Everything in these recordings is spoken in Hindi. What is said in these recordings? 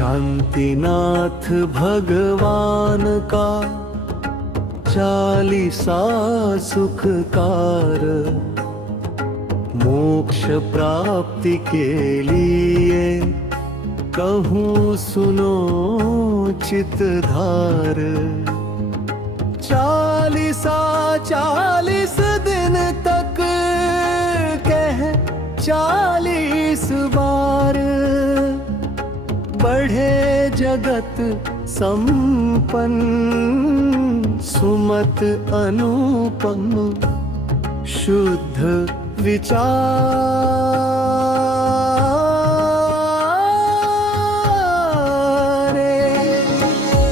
शांतिनाथ भगवान का चालीसा सुखकार, मोक्ष प्राप्ति के लिए कहूँ सुनो चितधार। 40 दिन तक कह 40 बार, बढ़े जगत संपन्न सुमत अनुपम शुद्ध विचारे।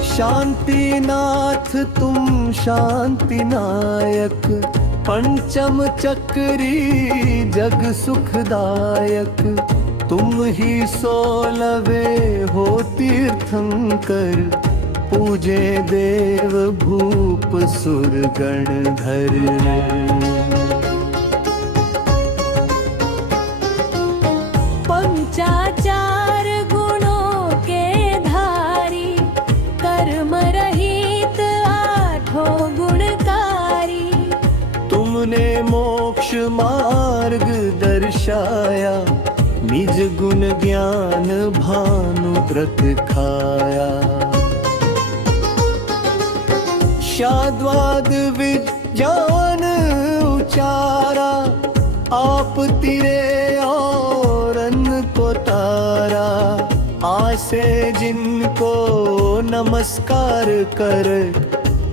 शांतिनाथ तुम शांति नायक, पंचम चक्री जग सुखदायक, तुम ही 16वें हो तीर्थंकर, पूजे देव भूप सुर गणधर। पंचाचार गुणों के धारी, कर्म रहित 8 गुणकारी, तुमने मोक्ष मार्ग दर्शाया, निज गुण ज्ञान भानुव्रत खाया। शाद्वाद विज्ञान उचारा, आप तिरे और अन्न को तारा, आसे जिनको नमस्कार कर,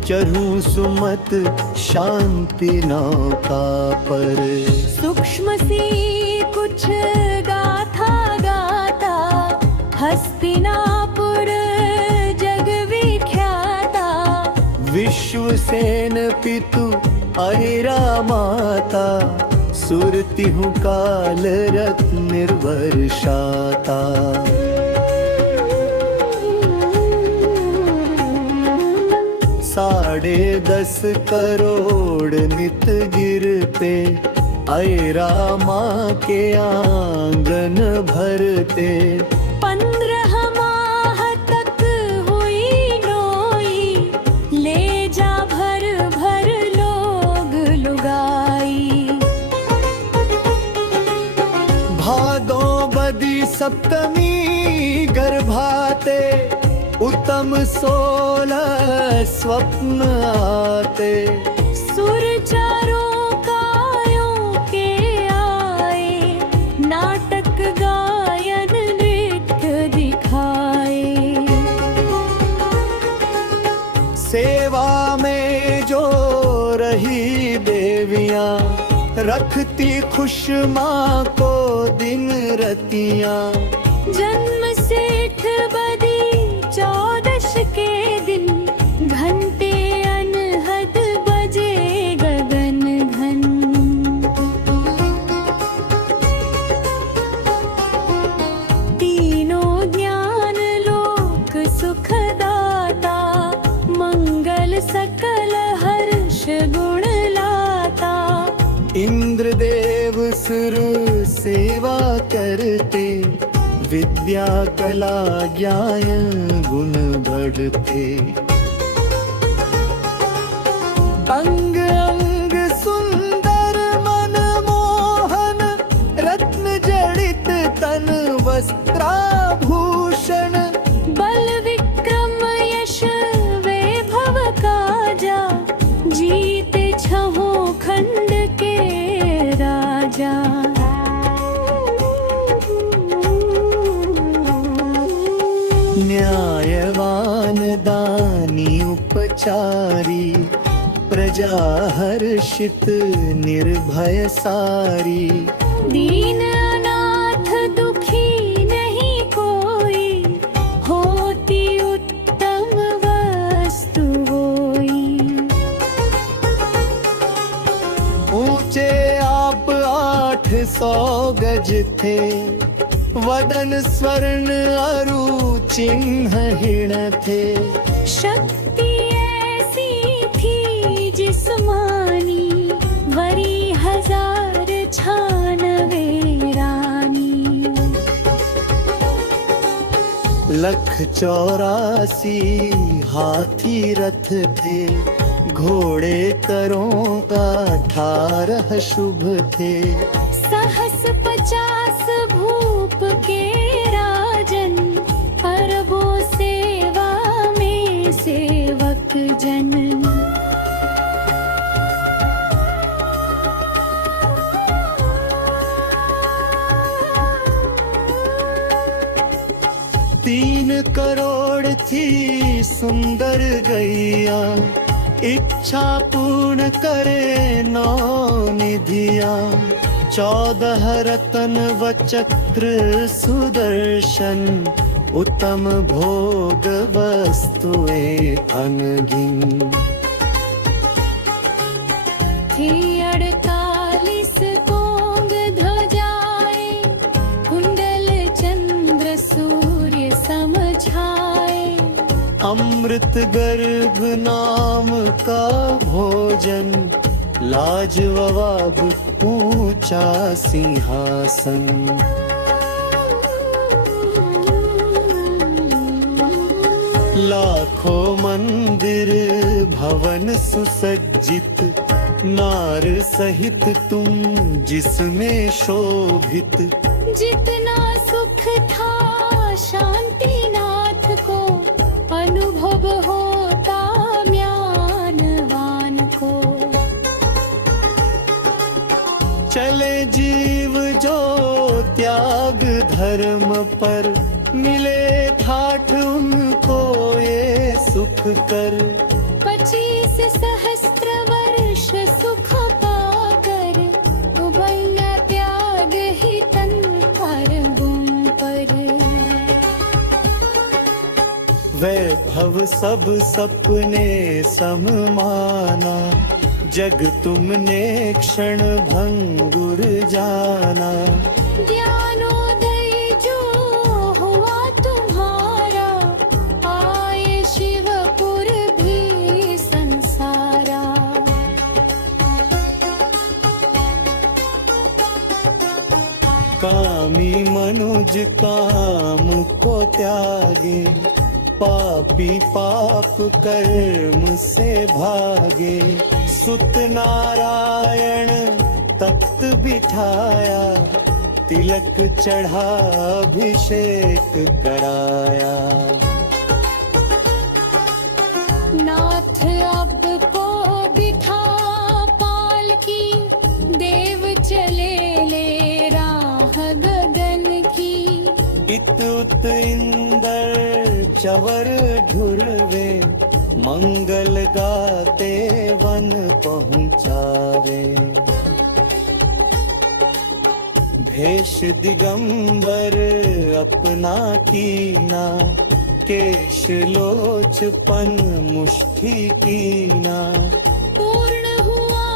चढ़ूं सुमत शांति नौका पर। सूक्ष्म सी कुछ गाथा गाता, हस्तिनापुर जग विख्याता, विश्वसेन पितु अहिरा माता, सुरति हूँ काल रत्न निर्वर्षाता। 10.5 करोड़ नित गिरते, अहिरा माँ के आंगन भरते। 15 माह तक हुई नोई, ले जा भर भर लोग लुगाई। भादो बदी सप्तमी गर्भाते, उत्तम 16 स्वप्न आते। सुर चारों कायों के आए, नाटक गायन नृत्य दिखाए। सेवा में जो रही देवियां, रखती खुश माँ को दिन रतियां। जन्म सेठ बदी 14 के दिन, घंटे अनहद बजे गगन घन। तीनों ज्ञान लोक सुखदाता, मंगल सकल हर्ष गुण लाता। इंद्रदेव सुर सेवा करते, विद्या कला ज्ञान गुण बढ़ते। अंग अंग सुंदर मन मोहन, रत्न जड़ित तन वस्त्राभूषण। बल विक्रम यश वैभव काजा, जीते 6 खंड के राजा। न्यायवान दानी उपचारी, प्रजा हर्षित निर्भय सारी। दीन अनाथ दुखी नहीं कोई, होती उत्तम वस्तु वोई। ऊंचे आप 800 गज थे, वदन स्वर्ण अरु चिन्ह हिण थे। शक्ति ऐसी थी जिस्मानी, वरी 1096 रानी। 184 हाथी रथ थे, घोड़े करों का 18 शुभ थे। सहस 50 भूप के राजन, अरबों सेवा में सेवक जन। तीन करोड़ थी सुंदर गैया, इच्छा पूर्ण करे 9 निधिया। 14 रतन व चक्र सुदर्शन, उत्तम भोग वस्तुएं अनगिन। थी 48 कोंग ध्वजाएं, कुंडल चंद्र सूर्य समझाए। अमृत गर्भ नाम का भोजन, लाजवाब ऊंचा सिंहासन। लाखों मंदिर भवन सुसज्जित, नार सहित तुम जिसमें शोभित। जितना सुख था शांति नाथ को, अनुभव होता म्यानवान को। चले जीव जो त्याग धर्म पर, मिले ठाठ उनको ये सुख कर। 25 सहस्त्र वर्ष सुख पाकर, उभय त्याग ही तन पर गुण पर। वैभव सब सपने सम माना, जग तुमने क्षण भंगुर जाना। ज्ञानोदय जो हुआ तुम्हारा, आए शिवपुर भी संसारा। कामी मनुज काम को त्यागे, पापी पाप कर्म से भागे। सुत नारायण तख्त बिठाया, तिलक चढ़ा अभिषेक कराया। नाथ अब को बिठा पालकी, देव चले ले राह गगन की। इत उत इंदर चवर ढुरवे, मंगल गाते वन पहुँचावे। भेष दिगंबर अपना कीना, केश लोचपन मुष्टि कीना। पूर्ण हुआ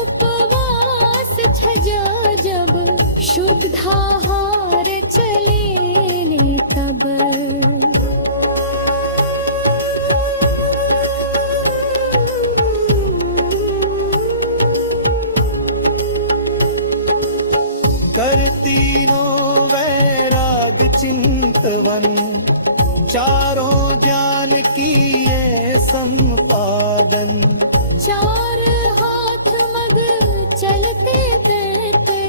उपवास छजा जब, शुद्धाहार चले तब। कर तीनों वैराग चिंतवन, चारों ज्ञान किए संपादन। 4 हाथ मग चलते तैरते,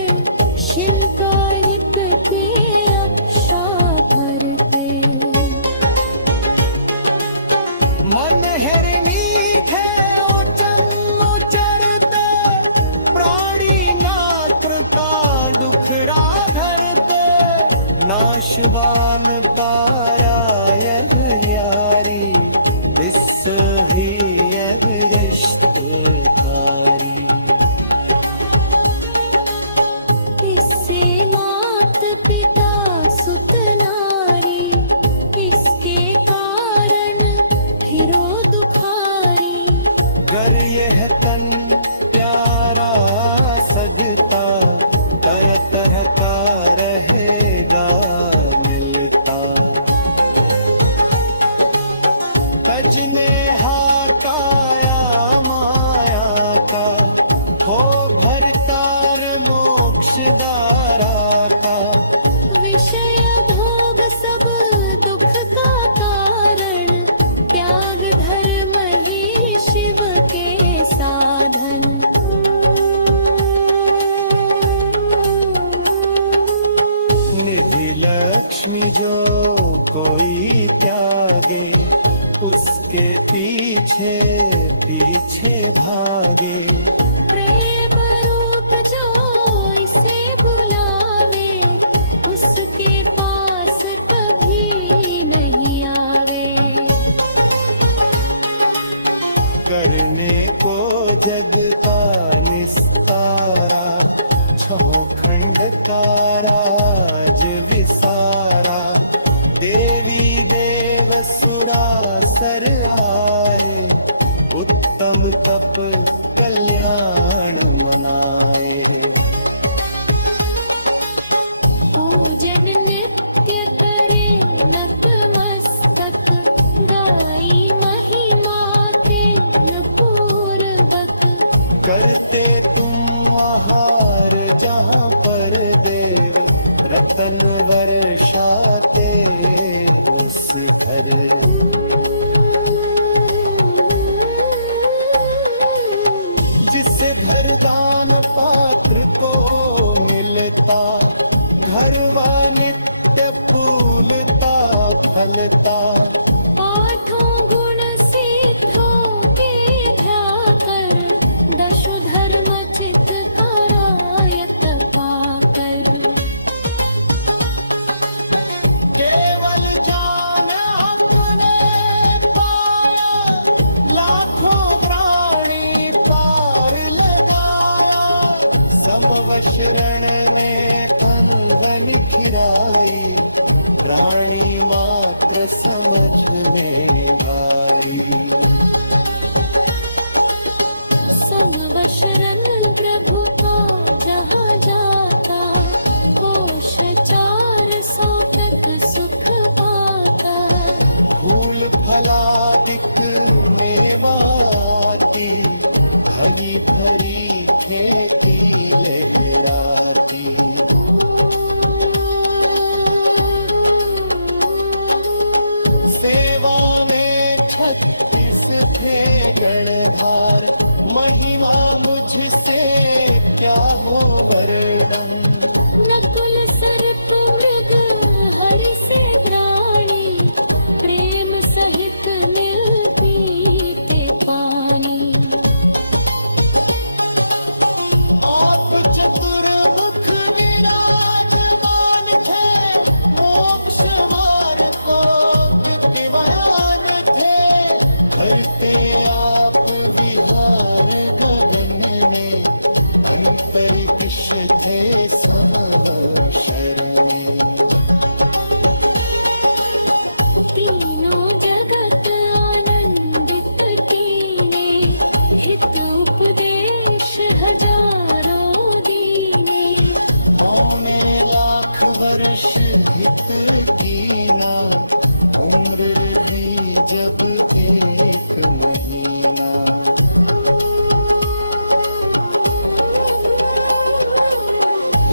शिवकारिक के रक्षा करते। मन हेर मीठे ओचन उचरते, प्राणी नात्र का दुखड़ा धरते। नाशवान पारायण यारी, विस्ही रिश्तेदारी। इससे मात पिता सुत नारी, इसके कारण हिरो दुखारी। गर यह तन प्यारा सगता, तरह तरह का रहेगा मिलता। तज ने हाकाया माया का, हो भरतार मोक्ष दारा का। विषय भोग सब दुख कोई त्यागे, उसके पीछे पीछे भागे। प्रेम रूप जो इसे बुलावे, उसके पास कभी नहीं आवे। करने को जग का निस्तारा, छौखंड का राज विसारा। देवी देव सुरासर आए, उत्तम तप कल्याण मनाए। पूजन नित्य करे नतमस्तक, गाई महिमा के पूर्वक। करते तुम आहार जहाँ पर देव, रतन वर्षाते उस घर। जिसे घर दान पात्र को मिलता, घरवा नित्य फूलता फलता। आठों गुण सिद्धों के ध्याकर, दशो धर्म चित करायत पाकर। केवल जान अपने पाया, लाखों प्राणी पार लगाया। समव शरण में कंग निखिराई, प्राणी मात्र समझ में भारी। समवशरण प्रभु का जहाँ जाता, कोश 400 तक सुख पाता। फूल फलादिक मेवाती, हरी भरी खेती लहराती। सेवा में 36 थे गणधार, महिमा मुझसे क्या हो वर्णन। नकुल सर्प मृग हरि से प्राणी, प्रेम सहित मिल पीते पानी। आप चतुर्मुख विराजमान थे, मोक्ष मार्ग को विद्वान थे। करते आप विहार गगन में, अंतरिक्ष थे समव शरण। तीनों जगत आनंदित कीने, हित उपदेश हजारों दीने। 1.25 लाख वर्ष हित कीना, उम्र भी जब 1 महीना।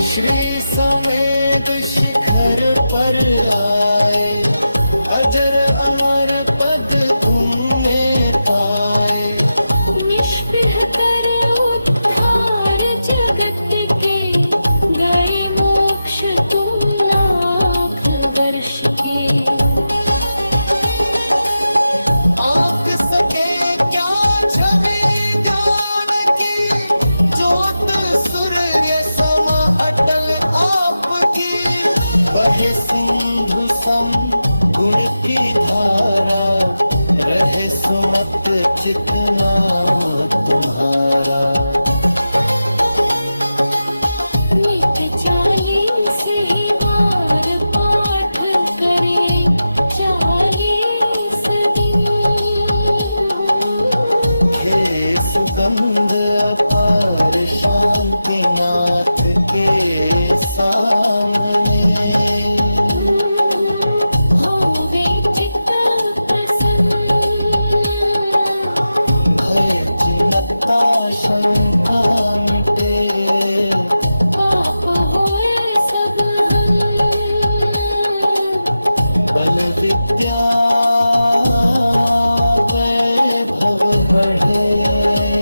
श्री समेत शिखर पर आए, अजर अमर पद तुमने पाए। निष्पृह कर उद्धार जगत के, गए मोक्ष तुम लाख वर्ष के। आप सके क्या छवि ध्यान की, ज्योत सूर्य सम अटल आपकी। बहे सिंधु सम गुण की धारा, रहे सुमत चितना तुम्हारा। नित 40 ही बार पाठ करें, 40 दिन। हे सुगंध अपार शांतिनाथ के सामने। होवे चित्त प्रसन्न, भय चिन्ता शंका मिटे। पाप होए सब हन, बल विद्या वैभव बढ़े।